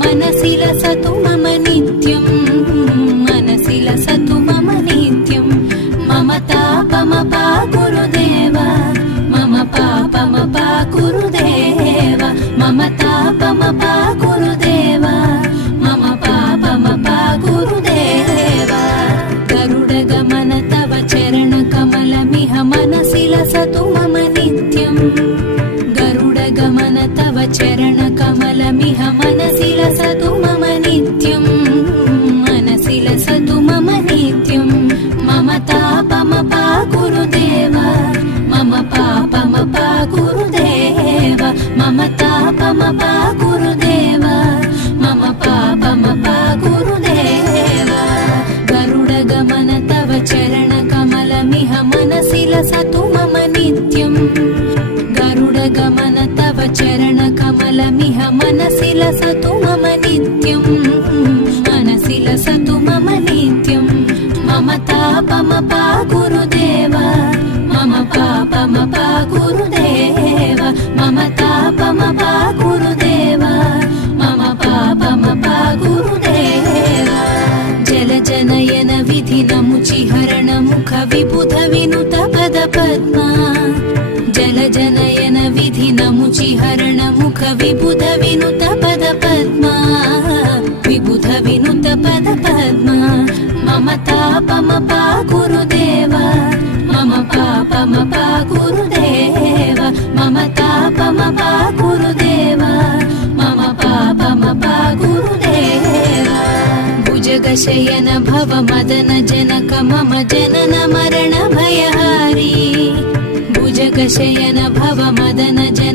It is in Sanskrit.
मनसि लसतु मम नित्यं मनसि लसतु मम नित्यं मम तापमपा गुरुदेव मम पापमपा गुरुदेव मम तापमपा गुरुदेव मम पापमपा गुरुदेव गरुडगमन तव चरणकमलमिह मनसि लसतु मम नित्यं गरुडगमन तव चरणकमलमिह मनसि लसतु मम नित्यं मनसि लसतु मम नित्यं मम तापमपा गुरुदेव मम पापमपा गुरुदेव मम तापमपा गुरुदेव मम पापमपा गुरुदेव गरुडगमन तव चरणकमलमिह मनसि लसतु मम नित्यं गरुडगमन तव चरणकमलमिह मनसि लसतु मम नित्यं मनसि लसतु मम नित्यं मम तापमपा गुरुदेव मम पापमपा गुरुदेव मम तापमपा गुरुदेव मम पापमपा गुरुदेव जलजनयन विधिनमुचिहरण मुख विबुध विनुत पद पद्मा जलजनयन विधिनमुचिहरण मुख विबुध विनुत पद पद्मा विबुध विनुत पद पद्मा मम तापमपा गुरुदेव मम पापमपा गुरुदेव मम तापमपा गुरुदेव मम पापमपा गुरुदेव भुजगशयन भव मदन जनक मम जनन मरण भयहारी भुजगशयन भव मदन जनक